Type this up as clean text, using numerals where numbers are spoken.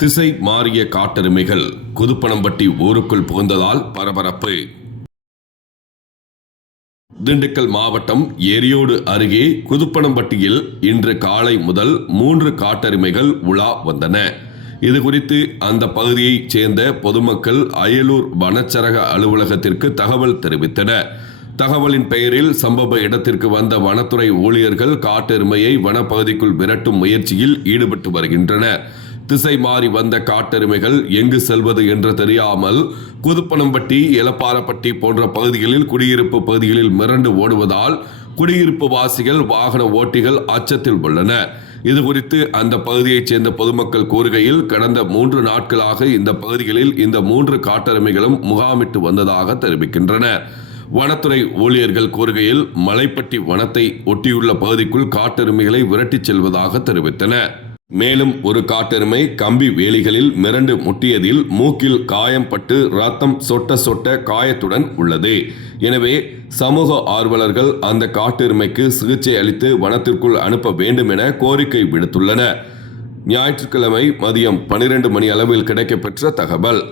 திசை மாறிய காட்டெருமைகள் குதுப்பனம்பட்டி ஊருக்குள் புகுந்ததால் பரபரப்பு. திண்டுக்கல் மாவட்டம் எரியோடு அருகே குதுப்பனம்பட்டியில் இன்று காலை முதல் 3 காட்டெருமைகள் உலா வந்தன. இதுகுறித்து அந்த பகுதியைச் சேர்ந்த பொதுமக்கள் அயலூர் வனச்சரக அலுவலகத்திற்கு தகவல் தெரிவித்தனர். தகவலின் பெயரில் சம்பவ இடத்திற்கு வந்த வனத்துறை ஊழியர்கள் காட்டெருமையை வனப்பகுதிக்குள் விரட்டும் முயற்சியில் ஈடுபட்டு வருகின்றனர். திசை மாறி வந்த காட்டெருமைகள் எங்கு செல்வது என்று தெரியாமல் குதுப்பனம்பட்டி, எலப்பாரப்பட்டி போன்ற பகுதிகளில் குடியிருப்பு பகுதிகளில் மிரண்டு ஓடுவதால் குடியிருப்பு வாசிகள், வாகன ஓட்டிகள் அச்சத்தில் உள்ளனர். இதுகுறித்து அந்த பகுதியைச் சேர்ந்த பொதுமக்கள் கூறுகையில், கடந்த 3 நாட்களாக இந்த பகுதிகளில் இந்த 3 காட்டெருமைகளும் முகாமிட்டு வந்ததாக தெரிவிக்கின்றனர். வனத்துறை ஊழியர்கள் கூறுகையில், மலைப்பட்டி வனத்தை ஒட்டியுள்ள பகுதிக்குள் காட்டெருமைகளை விரட்டிச் செல்வதாக தெரிவித்தனர். மேலும் ஒரு காட்டெருமை கம்பி வேலிகளில் மிரண்டு முட்டியதில் மூக்கில் காயம் பட்டு ரத்தம் சொட்ட சொட்ட காயத்துடன் உள்ளது. எனவே சமூக ஆர்வலர்கள் அந்த காட்டெருமைக்கு சிகிச்சை அளித்து வனத்திற்குள் அனுப்ப வேண்டும் என கோரிக்கை விடுத்துள்ளனர். ஞாயிற்றுக்கிழமை மதியம் 12 மணி அளவில் கிடைக்கப்பெற்ற தகவல்.